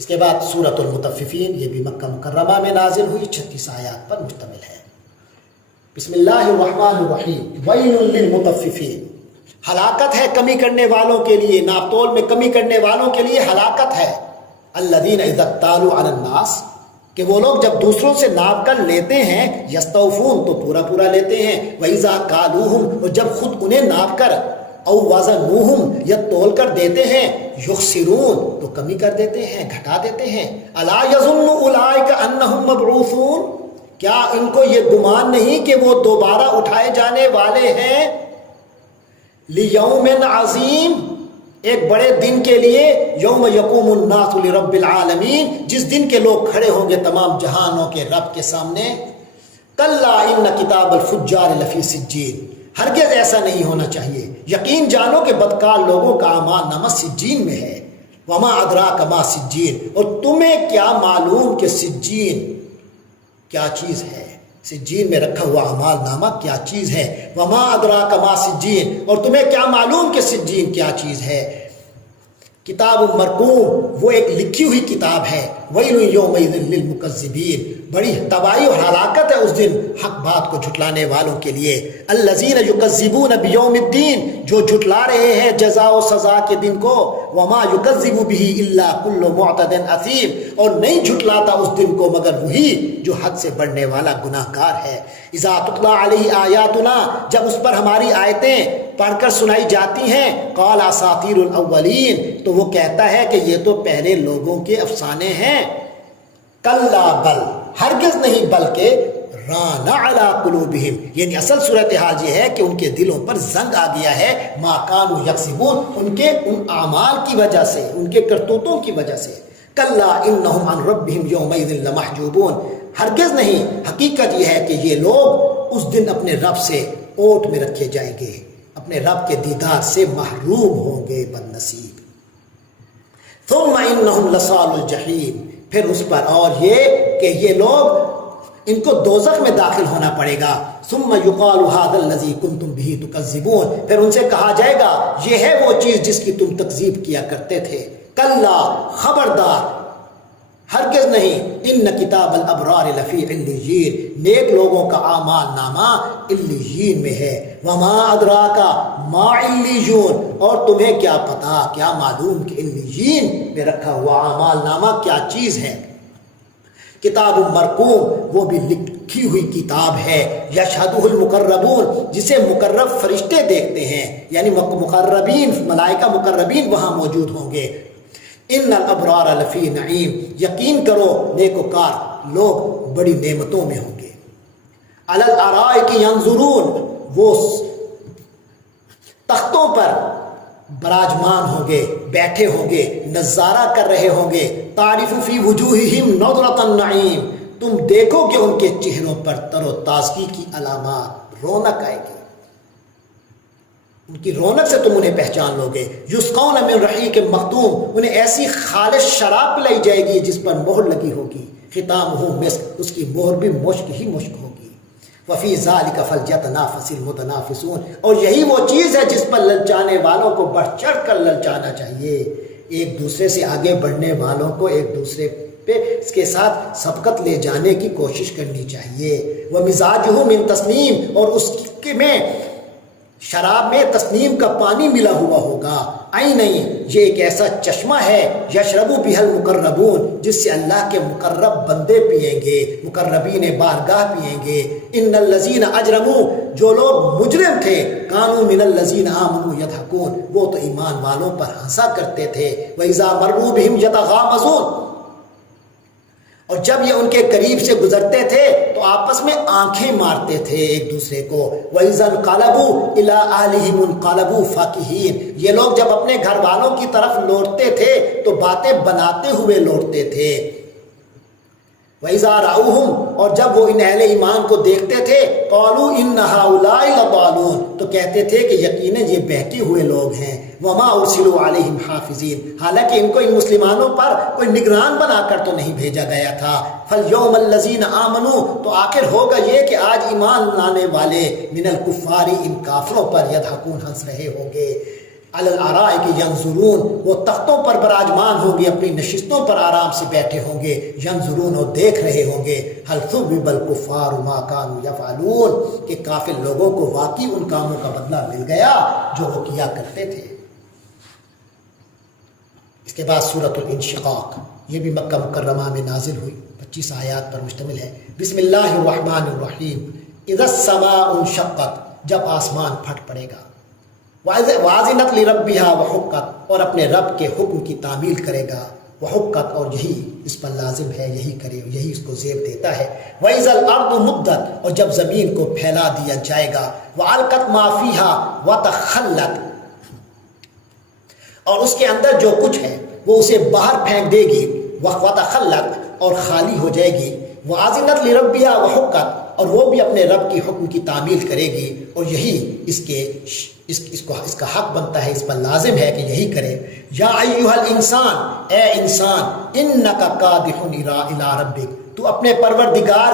اس کے بعد سورۃ المطففین، یہ بھی مکہ مکرمہ میں نازل ہوئی، 36 آیات پر مشتمل ہے۔ بسم اللہ الرحمن الرحیم، ویل للمطففین، ہلاکت ہے کمی کرنے والوں کے لیے، ناپ تول میں کمی کرنے والوں کے لیے ہلاکت ہے۔ الذین اذا اکتالوا علی الناس، کہ وہ لوگ جب دوسروں سے ناپ کر لیتے ہیں، یستوفون تو پورا پورا لیتے ہیں، وَإِذَا كَالُوهُمْ، اور جب خود انہیں ناپ کر، او وزنوہم، یا تول کر دیتے ہیں، یخسرون تو کمی کر دیتے ہیں، گھٹا دیتے ہیں۔ الا یظن اولئک انہم مبعوثون، کیا ان کو یہ گمان نہیں کہ وہ دوبارہ اٹھائے جانے والے ہیں؟ لیوم عظیم، ایک بڑے دن کے لیے، یوم یقوم الناس لرب العالمین، جس دن کے لوگ کھڑے ہوں گے تمام جہانوں کے رب کے سامنے۔ کلا ان کتاب الفجار لفی سجین، ہرگز ایسا نہیں ہونا چاہیے، یقین جانو کہ بدکار لوگوں کا اعمال نامہ سجین میں ہے۔ وما ادراک ما سجین، اور تمہیں کیا معلوم کہ سجین کیا چیز ہے، سجین میں رکھا ہوا اعمال نامہ کیا چیز ہے۔ وما ادراک ما سجین، اور تمہیں کیا معلوم کہ سجین کیا چیز ہے۔ کتاب مرقوم، وہ ایک لکھی ہوئی کتاب ہے۔ ویل یومئذ للمکذبین، بڑی تباہی اور ہلاکت ہے اس دن حق بات کو جھٹلانے والوں کے لیے۔ الذین یکذبون بیوم الدین، جو جھٹلا رہے ہیں جزا و سزا کے دن کو۔ وما یکذب بہ الا کل معتد اثیم، اور نہیں جھٹلاتا اس دن کو مگر وہی جو حد سے بڑھنے والا گناہ گار ہے۔ اذا تتلی علیہ آیاتنا، جب اس پر ہماری آیتیں پڑھ کر سنائی جاتی ہیں، قال اساطیر الاولین، تو وہ کہتا ہے کہ یہ تو پہلے لوگوں کے افسانے ہیں۔ کلا بل، ہرگز نہیں، بلکہ ران علی قلوبہم، یعنی اصل صورتحال یہ ہے کہ ان کے دلوں پر زنگ آ گیا ہے، ما کانوا یکسبون، ان کے ان اعمال کی وجہ سے، ان کے کرتوتوں کی وجہ سے۔ کلا انہم عن ربہم یومئذ لمحجوبون، ہرگز نہیں، حقیقت یہ ہے کہ یہ لوگ اس دن اپنے رب سے اوٹ میں رکھے جائیں گے، اپنے رب کے دیدار سے محروم ہوں گے، بد نصیب۔ ثم انہم لصال الجحیم، پھر اس پر اور یہ کہ یہ لوگ، ان کو دوزخ میں داخل ہونا پڑے گا۔ ثم یقال ھذا الذی کنتم بہ تکذبون، پھر ان سے کہا جائے گا یہ ہے وہ چیز جس کی تم تکذیب کیا کرتے تھے۔ کلا، خبردار، ہرگز نہیں، ان کتاب الابرار لفی علیین، نیک لوگوں کا اعمال نامہ علیین میں ہے۔ وما ادراک ما علیون، اور تمہیں کیا پتا، کیا معلوم کہ علیین میں رکھا ہوا اعمال نامہ کیا چیز ہے۔ کتاب مرقوم، وہ بھی لکھی ہوئی کتاب ہے، یشہدہ المقربون، جسے مقرب فرشتے دیکھتے ہیں، یعنی مقربین، ملائکہ مقربین وہاں موجود ہوں گے۔ ان الابرار لفی نعیم، یقین کرو نیکوکار لوگ بڑی نعمتوں میں ہوں گے۔ علی الارائک ینظرون، وہ تختوں پر براجمان ہوں گے، بیٹھے ہوں گے، نظارہ کر رہے ہوں گے۔ تعرف فی وجوہہم نضرۃ النعیم، تم دیکھو کہ ان کے چہروں پر تر و تازگی کی علامات، رونق آئے گی، ان کی رونق سے تم انہیں پہچان لو گے۔ یسقون من رحیق مختوم، انہیں ایسی خالص شراب پلائی جائے گی جس پر مہر لگی ہوگی، ختامہ مسک، اس کی مہر بھی مشک ہی مشک ہوگی۔ وفی ذلک فلیتنافس المتنافسون، اور یہی وہ چیز ہے جس پر للچانے والوں کو بڑھ چڑھ کر للچانا چاہیے، ایک دوسرے سے آگے بڑھنے والوں کو ایک دوسرے پہ اس کے ساتھ سبقت لے جانے کی کوشش کرنی چاہیے۔ ومزاجہ من تسنیم، اور اس میں شراب میں تسنیم کا پانی ملا ہوا ہوگا۔ نہیں، یہ ایک ایسا چشمہ ہے، یشرب بہ المقربون، جس سے اللہ کے مقرب بندے پئیں گے، مقربین بارگاہ پئیں گے۔ ان الذین اجرموا، جو لوگ مجرم تھے، کانوا من الذین آمنوا یضحکون، وہ تو ایمان والوں پر ہنسا کرتے تھے۔ وَإِذَا مَرُّوا بِهِمْ يَتَغَامَزُونَ، اور جب یہ ان کے قریب سے گزرتے تھے تو آپس میں آنکھیں مارتے تھے ایک دوسرے کو۔ وَإِذَا انْقَلَبُوا إِلَىٰ أَهْلِهِمُ انْقَلَبُوا فَكِهِينَ، یہ لوگ جب اپنے گھر والوں کی طرف لوٹتے تھے تو باتیں بناتے ہوئے لوٹتے تھے۔ وَإِذَا رَأَوْهُمْ، اور جب وہ ان اہل ایمان کو دیکھتے تھے، قَالُوا إِنَّ هَٰؤُلَاءِ لَضَالُونَ، تو کہتے تھے کہ یقیناً یہ بہکے ہوئے لوگ ہیں۔ وَمَا أُرْسِلُوا عَلَيْهِمْ حَافِظِينَ، حالانکہ ان کو، ان مسلمانوں پر کوئی نگران بنا کر تو نہیں بھیجا گیا تھا۔ فَالْيَوْمَ الَّذِينَ آمَنُوا، تو آخر ہوگا یہ کہ آج ایمان لانے والے، مِنَ الْكُفَّارِ، ان کافروں پر، يَضْحَكُونَ، ہنس رہے ہوں گے۔ علی الارائک ینظرون، وہ تختوں پر براجمان ہوں گے، اپنی نشستوں پر آرام سے بیٹھے ہوں گے، ینظرون اور دیکھ رہے ہوں گے، هل ثوب الکفار ما كانوا یفعلون، کہ کافر لوگوں کو واقعی ان کاموں کا بدلہ مل گیا جو وہ کیا کرتے تھے۔ اس کے بعد سورۃ الانشقاق، یہ بھی مکہ مکرمہ میں نازل ہوئی، 25 آیات پر مشتمل ہے۔ بسم اللہ الرحمن الرحیم، اذا السماء انشقت، جب آسمان پھٹ پڑے گا، وَأَذِنَتْ لِرَبِّهَا وَحُقَّتْ، اور اپنے رب کے حکم کی تعمیل کرے گا، وحقت، اور یہی اس پر لازم ہے، یہی کرے، یہی اس کو زیب دیتا ہے۔ وَإِذَا الْأَرْضُ مُدَّتْ، اور جب زمین کو پھیلا دیا جائے گا، وَأَلْقَتْ مَا فِيهَا وَتَخَلَّتْ، اور اس کے اندر جو کچھ ہے وہ اسے باہر پھینک دے گی، وَتَخَلَّتْ، اور خالی ہو جائے گی، وَأَذِنَتْ لِرَبِّهَا وَحُقَّتْ، اور وہ بھی اپنے رب کی حکم کی تعمیل کرے گی، اور یہی اس کا حق بنتا ہے، اس پر لازم ہے کہ یہی کرے۔ یا ایھا الانسان، اے انسان، انک کادح الی ربک، تو اپنے پروردگار،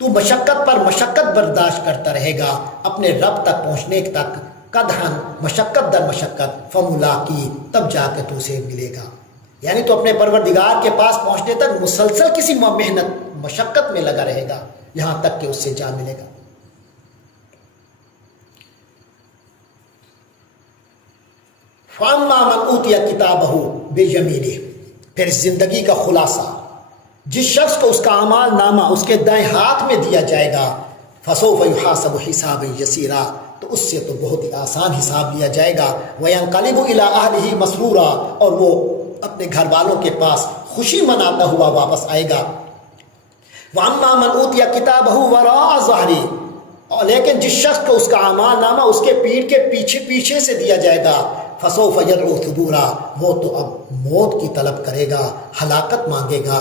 تو مشقت پر مشقت برداشت کرتا رہے گا اپنے رب تک پہنچنے تک، قدحن، مشقت در مشقت، فملاقی، تب جا کے تو اسے ملے گا، یعنی تو اپنے پروردگار کے پاس پہنچنے تک مسلسل کسی محنت مشقت میں لگا رہے گا یہاں تک کہ اس سے جا ملے گا۔ فَأَمَّا مَنْ أُوتِيَ كِتَابَهُ بِيَمِينِهِ، پھر اس زندگی کا خلاصہ، جس شخص کو اس کا اعمال نامہ اس کے دائیں ہاتھ میں دیا جائے گا، فَسَوْفَ يُحَاسَبُ حِسَابًا يَسِيرًا، تو اس سے تو بہت ہی آسان حساب لیا جائے گا، وَيَنْقَلِبُ إِلَىٰ أَهْلِهِ مَسْرُورًا، اور وہ اپنے گھر والوں کے پاس خوشی مناتا ہوا واپس آئے گا۔ وَأَمَّا مَنْ أُوتِيَ كِتَابَهُ وَرَاءَ ظَهْرِهِ، لیکن جس شخص کو اس کا اعمال نامہ اس کے پیٹھ کے پیچھے سے دیا جائے گا، فَسَوْفَ يَدْعُو ثُبُورًا، وہ تو اب موت کی طلب کرے گا، ہلاکت مانگے گا،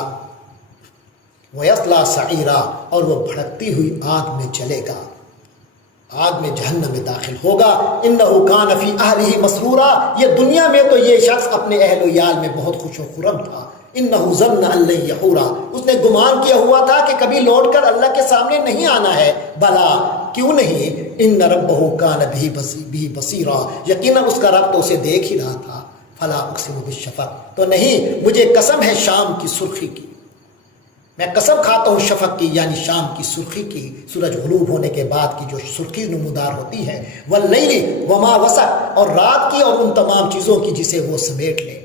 وَيَصْلَىٰ سَعِيرًا، اور وہ بھڑکتی ہوئی آگ میں جلے گا، آگ میں جہنم میں داخل ہوگا۔ اِنَّهُ كَانَ فِي أَهْلِهِ مَسْرُورًا، یہ دنیا میں تو یہ شخص اپنے اہل و عیال میں بہت خوش و خرم تھا۔ اِنَّهُ ظَنَّ أَن لَّن يَحُورَ، اس نے گمان کیا ہوا تھا کہ کبھی لوٹ کر اللہ کے سامنے نہیں آنا ہے، بلا، کیوں نہیں، إِنَّ رَبَّهُ كَانَ بِهِ بَصِيرًا، یقیناً اس کا رب تو اسے دیکھ ہی رہا تھا۔ فَلَا أُقْسِمُ بِالشَّفَقِ، تو نہیں، مجھے قسم ہے شام کی سرخی کی، میں قسم کھاتا ہوں شفق کی، یعنی شام کی سرخی کی، سورج غروب ہونے کے بعد کی جو سرخی نمودار ہوتی ہے، واللیل وما وسق، اور رات کی اور ان تمام چیزوں کی جسے وہ سمیٹ لے،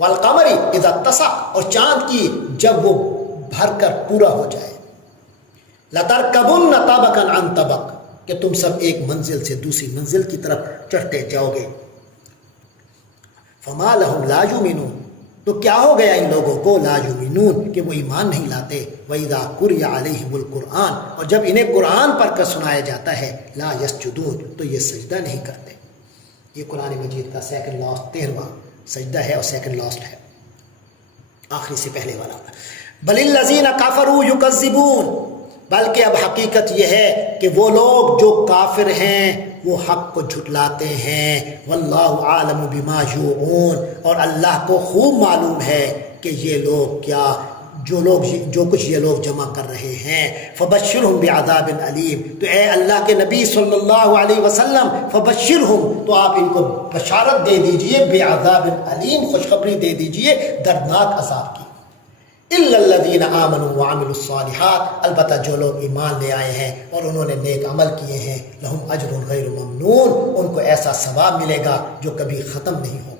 والقمر اذا اتسق، اور چاند کی جب وہ بھر کر پورا ہو جائے، لترکبن طبقا عن طبق، کہ تم سب ایک منزل سے دوسری منزل کی طرف چڑھتے جاؤ گے۔ فما لهم لا یؤمنون، تو کیا ہو گیا ان لوگوں کو، لا یؤمنون، کہ وہ ایمان نہیں لاتے، وَإِذَا قُرِئَ عَلَيْهِمُ الْقُرْآنُ، اور جب انہیں قرآن پڑھ کر سنایا جاتا ہے، لا یسجدون، تو یہ سجدہ نہیں کرتے۔ یہ قرآن مجید کا سیکنڈ لاسٹ 13واں سجدہ ہے اور سیکنڈ لاسٹ ہے، آخری سے پہلے والا۔ بل الذین کفروا یکذبون، بلکہ اب حقیقت یہ ہے کہ وہ لوگ جو کافر ہیں وہ حق کو جھٹلاتے ہیں، واللہ عالم بما یوعون، اور اللہ کو خوب معلوم ہے کہ یہ لوگ کیا، جو کچھ یہ لوگ جمع کر رہے ہیں۔ فبشرہم بعذاب علیم، تو اے اللہ کے نبی صلی اللہ علیہ وسلم، فبشرہم، تو آپ ان کو بشارت دے دیجئے، بعذاب علیم، خوشخبری دے دیجئے دردناک عذاب کی۔ الا الذین آمنوا وعملوا الصالحات، البتہ جو لوگ ایمان لے آئے ہیں اور انہوں نے نیک عمل کیے ہیں، لہم اجر غیر ممنون، ان کو ایسا ثواب ملے گا جو کبھی ختم نہیں ہوگا۔